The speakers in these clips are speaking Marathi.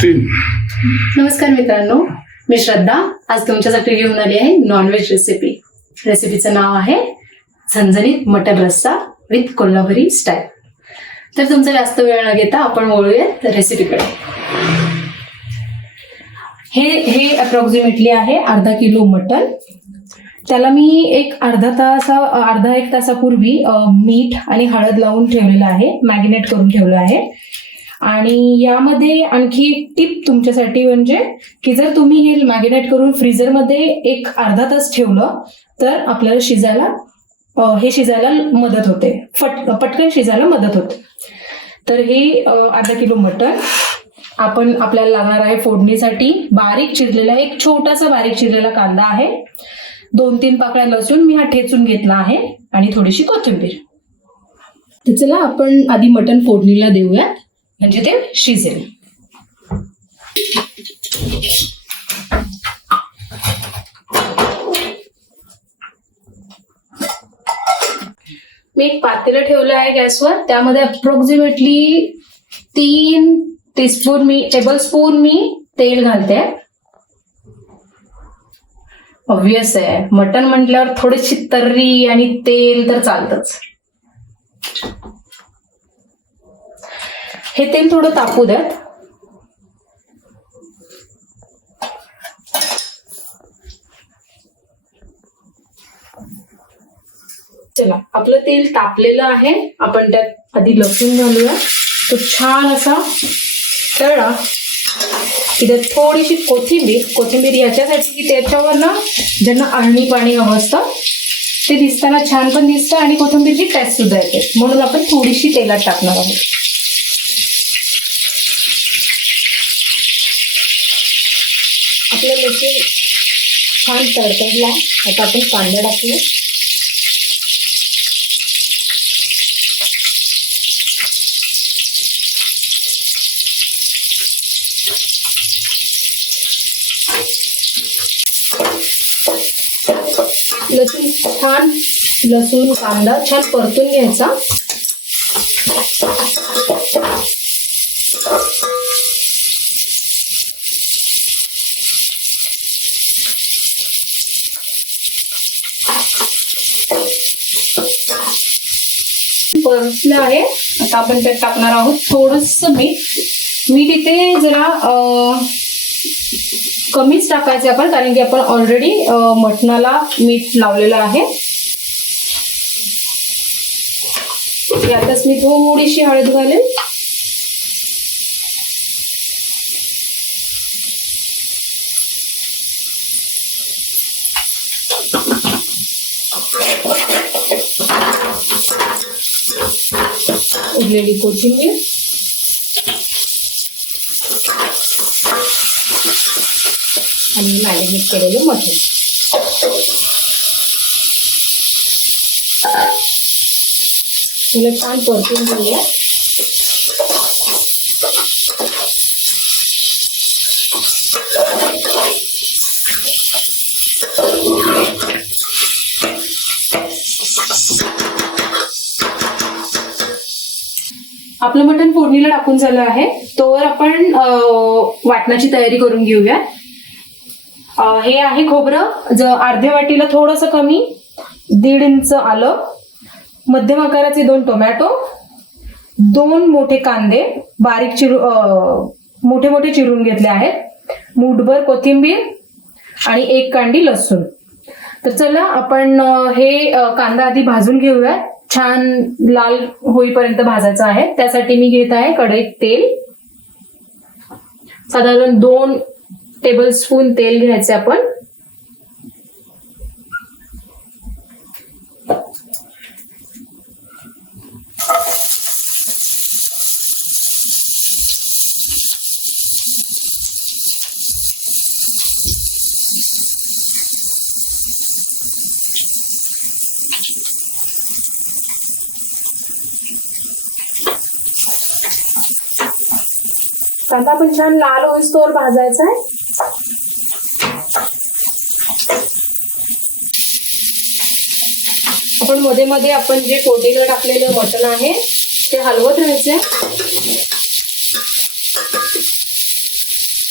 नमस्कार मित्रांनो, मी श्रद्धा आज तुमच्यासाठी घेऊन आली आहे नॉनव्हेज रेसिपी. रेसिपीचं नाव आहे झणझणीत मटन रस्सा विथ कोल्हापुरी स्टाईल. तर तुमचा जास्त वेळ न घेता आपण वळूयात रेसिपीकडे. हे अप्रॉक्सिमेटली आहे अर्धा किलो मटन. त्याला मी अर्धा एक तासापूर्वी मीठ आणि हळद लावून ठेवलेलं आहे, मॅरिनेट करून ठेवलं आहे. आणि यामध्ये आणखी एक टिप तुमच्यासाठी म्हणजे की जर तुम्ही हे मॅरिनेट करून फ्रीजरमध्ये एक अर्धा तास ठेवलं तर आपल्याला हे शिजायला मदत होते, पटकन शिजायला मदत होते. तर हे अर्धा किलो मटन आपल्याला लागणार आहे फोडणीसाठी. बारीक चिरलेला एक छोटासा बारीक चिरलेला कांदा आहे, 2-3 पाकळ्या लसूण मी हा ठेचून घेतला आहे आणि थोडीशी कोथिंबीर. तर चला आपण आधी मटन फोडणीला देऊयात म्हणजे ते शिजेल. मी एक पातेलं ठेवलं आहे गॅसवर. त्यामध्ये अप्रॉक्सिमेटली 3 टेबलस्पून मी तेल घालते. ऑब्वियस आहे, मटन म्हटल्यावर थोडीशी तर्री आणि तेल तर चालतच. हे तेल थोडं तापू द्यात. चला, आपलं तेल तापलेलं आहे. आपण त्यात आधी लसूण घालूया. तो छान असा तळला की त्यात थोडीशी कोथिंबीर याच्यासाठी की त्याच्यावर ना ज्यांना अळणी पाणी हवं असतं ते दिसताना छान पण दिसतं आणि कोथिंबीरची टेस्ट सुद्धा येते, म्हणून आपण थोडीशी तेलात टाकणार आहोत. आपलं लसूण छान तडतडला. आता आपण कांदा टाकूया. लसूण कांदा छान परतून घ्यायचा. परतलं आहे. आता आपण त्यात टाकणार आहोत थोडंसं मीठ इथे जरा कमीच टाकायचं आपण, कारण की आपण ऑलरेडी मटणाला मीठ लावलेलं आहे. यातच मी थोडीशी हळद घालेन. उरलेली कोथिंबीर आणि मॅरिनेट केलेलं मटण. छान परतून घेऊया. आपलं मटण फोडणीला टाकून झालं आहे, तोवर आपण वाटणाची तयारी करून घेऊया. हे आहे खोबरं, अर्ध्या वाटीला थोडंसं कमी, 1.5 इंच आलं, मध्यम आकाराचे 2 टोमॅटो, 2 मोठे कांदे बारीक मोठे चिरून घेतले आहेत, मूठभर कोथिंबीर आणि 1 कांडी लसूण. तर चला आपण हे कांदा आधी भाजून घेऊया. छान लाल होईपर्यंत भाजायचं आहे. त्यासाठी मी घेत आहे कढईत तेल. साधारण 2 टेबलस्पून तेल घ्यायचे आपण. कांदा पण छान लाल होईस्तोवर भाजायचा आहे. आपण मध्ये मध्ये आपण जे फोडणीला टाकलेलं मटण आहे ते हलवत राहायचे.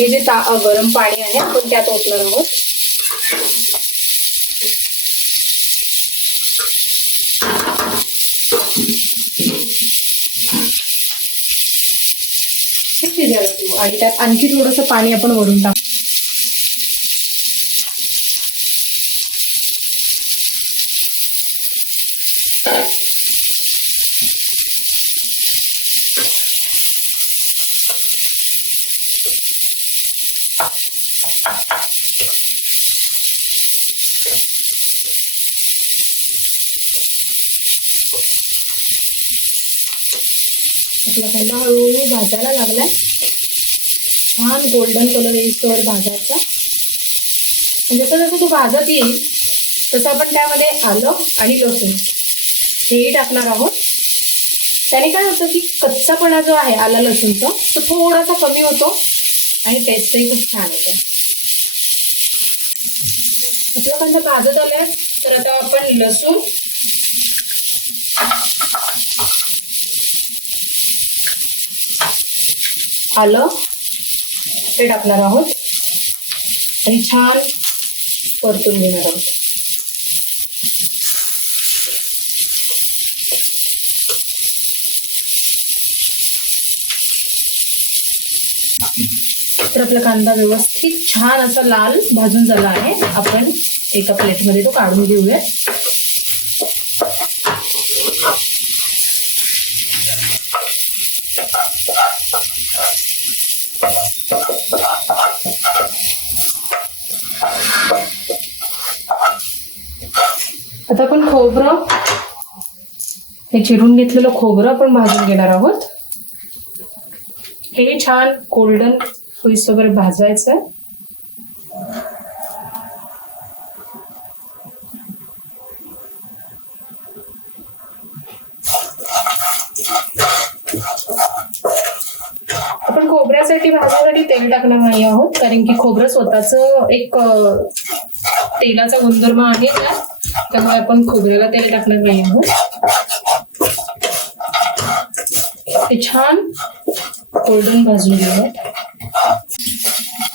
हे जे गरम पाणी आहे आपण त्यात ओतणार आहोत. हे शिजायला ठेवू आणि त्यात आणखी थोडंसं पाणी आपण वरून टाकू. आपला कांदा हळूहळू भाजायला लागलाय. छान गोल्डन कलर येईस्तोवर भाजायचा. जसं जसं तो भाजत येईल तसं आपण त्यामध्ये आलं आणि लसूण हेही टाकणार आहोत. त्याने काय होतं की कच्चापणा जो आहे आला लसूणचा तो थोडासा कमी होतो आणि टेस्टही खूप छान येते. आपला कांदा भाजत आलाय तर आता आपण लसूण, आलं हे टाकणार आहोत आणि छान परतून घेणार आहोत. तर आपला कांदा व्यवस्थित छान असा लाल भाजून झाला आहे. आपण एका प्लेटमध्ये तो काढून घेऊया. आता आपण खोबरं, हे चिरून घेतलेलं खोबरं आपण भाजून घेणार आहोत. हे छान गोल्डन होईस्तोवर भाजायचं. आपण खोबऱ्यासाठी भाजण्यासाठी तेल टाकणार नाही आहोत कारण की खोबरं स्वतःच एक तेलाचा गुणधर्म आहे ना, त्यामुळे आपण खोबऱ्याला तेल टाकणार नाही आहोत. ते छान गोल्डन भाजून घेऊयात.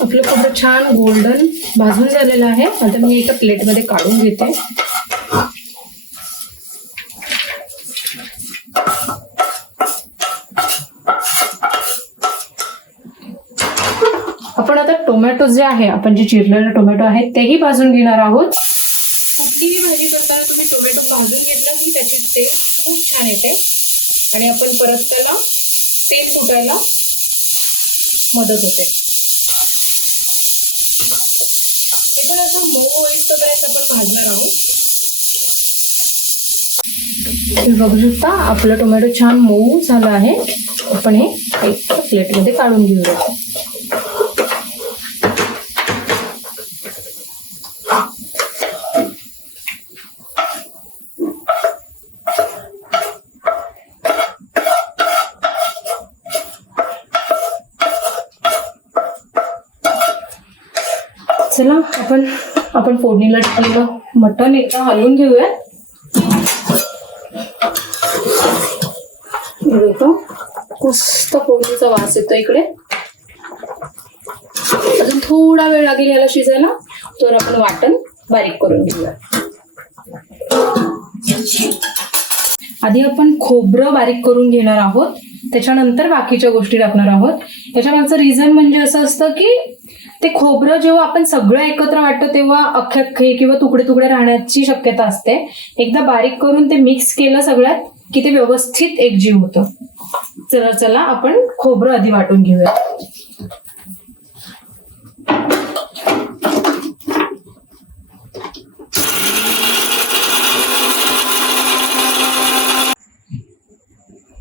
आपलं खोबरं छान गोल्डन भाजून झालेलं आहे. आता मी एका प्लेटमध्ये काढून घेते. आपण आता टोमॅटो जे आहे, आपण जे चिरलेले टोमॅटो आहे तेही भाजून घेणार आहोत. कुठलीही भाजी करताना तुम्ही टोमॅटो भाजून घेतला की त्याची टेस्ट खूप छान येते आणि आपण परत त्याला तेल सुटायला मदत होते. हे पण असं मऊ होईपर्यंत आपण भाजणार आहोत. तुम्ही बघू शकता आपलं टोमॅटो छान मऊ झालं आहे. आपण हे एक प्लेटमध्ये काढून घेऊया. चला आपण फोडणीला टाकलेलं मटण एकदा हलवून घेऊया. मस्त फोडणीचा वास येतो इकडे. अजून थोडा वेळ लागेल याला शिजायला, तर आपण वाटण बारीक करून घेऊया. आधी आपण खोबरं बारीक करून घेणार आहोत, त्याच्यानंतर बाकीच्या गोष्टी टाकणार आहोत. याच्या मागचं रिझन म्हणजे असं असतं की ते खोबरं जेव्हा आपण सगळं एकत्र वाटतो तेव्हा अख्खे किंवा तुकडे तुकडे राहण्याची शक्यता असते. एकदा बारीक करून ते मिक्स केलं सगळ्यात की ते व्यवस्थित एकजीव होतं. चला आपण खोबरं आधी वाटून घेऊया.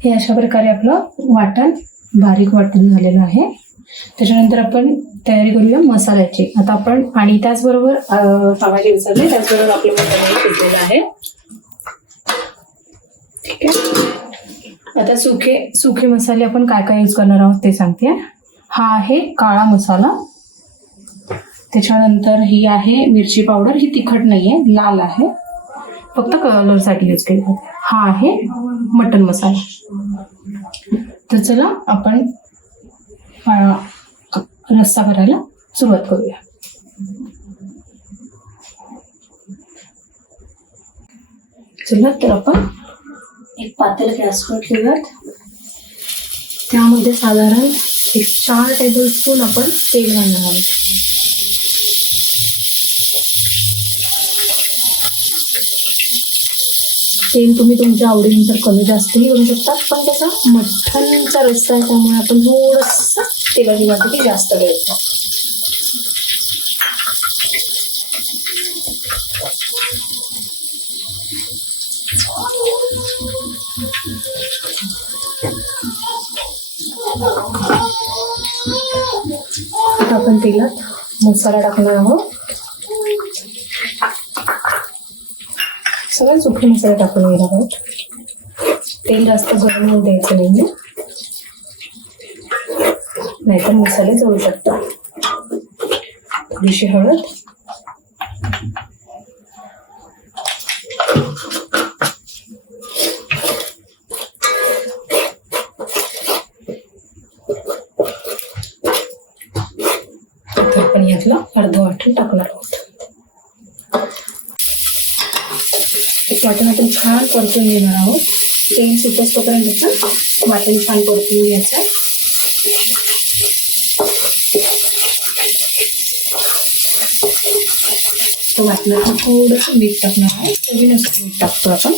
हे अशा प्रकारे आपलं वाटण बारीक वाटून झालेलं आहे. त्याच्यानंतर आपण तयारी करूया मसाल्याची. आता आपण आणि त्याचबरोबर सांगायचे विसरले, त्याचबरोबर आपलं मसाला शिजलेला आहे. ठीक आहे. आता सुखे मसाले आपण काय काय यूज करणार आहोत ते सांगते. हा आहे काळा मसाला. त्याच्यानंतर ही आहे मिरची पावडर. ही तिखट नाहीये, लाल आहे, फक्त कलरसाठी यूज केली. हा आहे मटन मसाला. तर चला आपण रस्सा करायला सुरुवात करूया. चला तर आपण एक पातेलं गॅसवर ठेवूयात. त्यामध्ये साधारण एक 4 टेबलस्पून आपण तेल घालणार आहोत. तेल तुम्ही तुमच्या आवडीनुसार कमी जास्तही करू शकता, पण त्याचा मठ्ठनचा रस्सा आहे त्यामुळे आपण थोडंसं तेलाची क्वांटिटी जास्त घ्यायची. आता आपण तेलात मसाला टाकणार आहोत. सगळे सुखे मसाले टाकून घेणार आहोत. तेल जास्त गरम होऊ द्यायचं नाही, नाहीतर मसाले जळू शकतात. थोडीशी हळद, आपण यातला अर्ध वाटण टाकणार आहोत. एक वाटण आपण छान परतून घेणार आहोत. तेल सुटेपर्यंत आपण वाटण छान परतून घ्यायचं. वाटणाचं थोडंसं मीठ टाकणार आहे. चवीनुसार मीठ टाकतो आपण.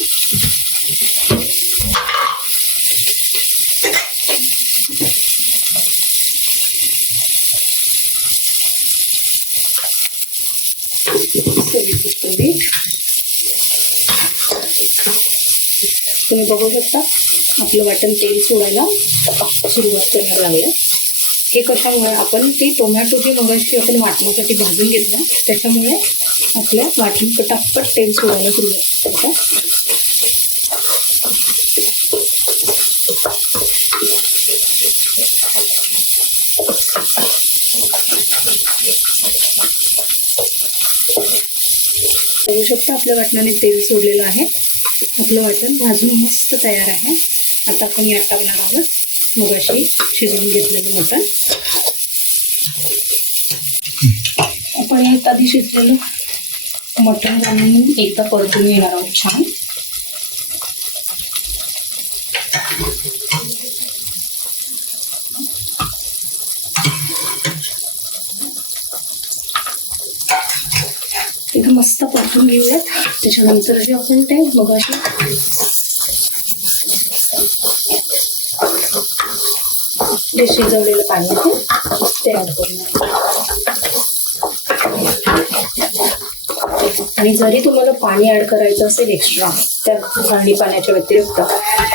तुम्ही बघू शकता आपलं वाटण तेल सोडायला सुरुवात करायला लागले. हे कशामुळे आपण ते टोमॅटो जी मगाशी आपण वाटण्यासाठी भाजून घेतलं त्याच्यामुळे आपल्या वाटण पटापट तेल सोडायला सुरुवात करतात. बघू शकता आपल्या वाटणाने तेल सोडलेलं आहे. आपलं वाटण भाजून मस्त तयार आहे. आता आपण यात टाकणार आहोत मगाशी शिजवून घेतलेलं मटण. आपण यात आधी शिजलेलं मटण घालून एकदा परतून घेणार आहोत छान. इथं मस्त परतून घेऊयात. त्याच्यानंतर जे आपण ते मगाशी जे शिजवलेलं पाणी आहे ते ऍड करणार. आणि जरी तुम्हाला पाणी ऍड करायचं असेल एक्स्ट्रा त्या घाणी पाण्याच्या व्यतिरिक्त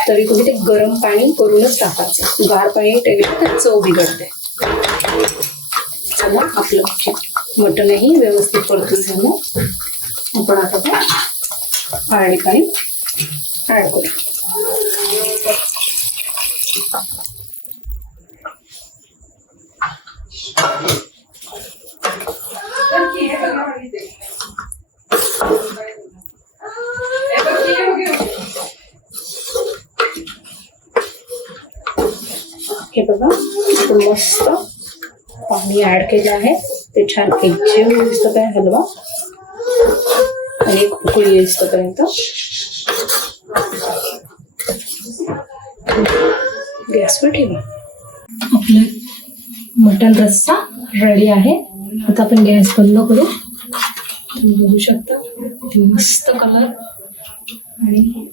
तरी तुम्ही ते गरम पाणी करूनच टाकायचं. गार पाणी ठेवलं तर चव बिघडते. चला आपलं मटणही व्यवस्थित परतून झालं. आपण आता ते पाणी ऍड करू. हे बघा मस्त पाणी ऍड केलं आहे. ते छान एकजीव होईस्तो काय हलवा आणि उकळी येईस्तोपर्यंत गॅसवर ठेवा. आपलं मटण रस्सा रेडी आहे. आता आपण गॅस बंद करू. तुम्ही बघू शकता मस्त कलर आणि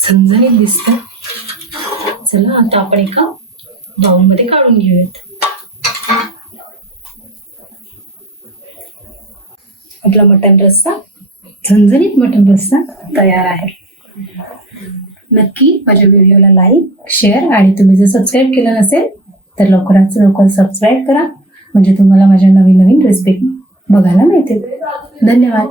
झणझणीत दिसतं. चला आता आपण एका बाउलमध्ये काढून घेऊयात. आपला मटण रस्सा झणझणीत मटण रस्सा तयार आहे. नक्की माझ्या व्हिडिओला लाईक शेअर आणि तुम्ही जर सबस्क्राईब केलं नसेल तर लवकरात लवकर सबस्क्राईब करा, म्हणजे तुम्हाला माझ्या नवीन नवीन रेसिपी बघायला मिळतील. धन्यवाद.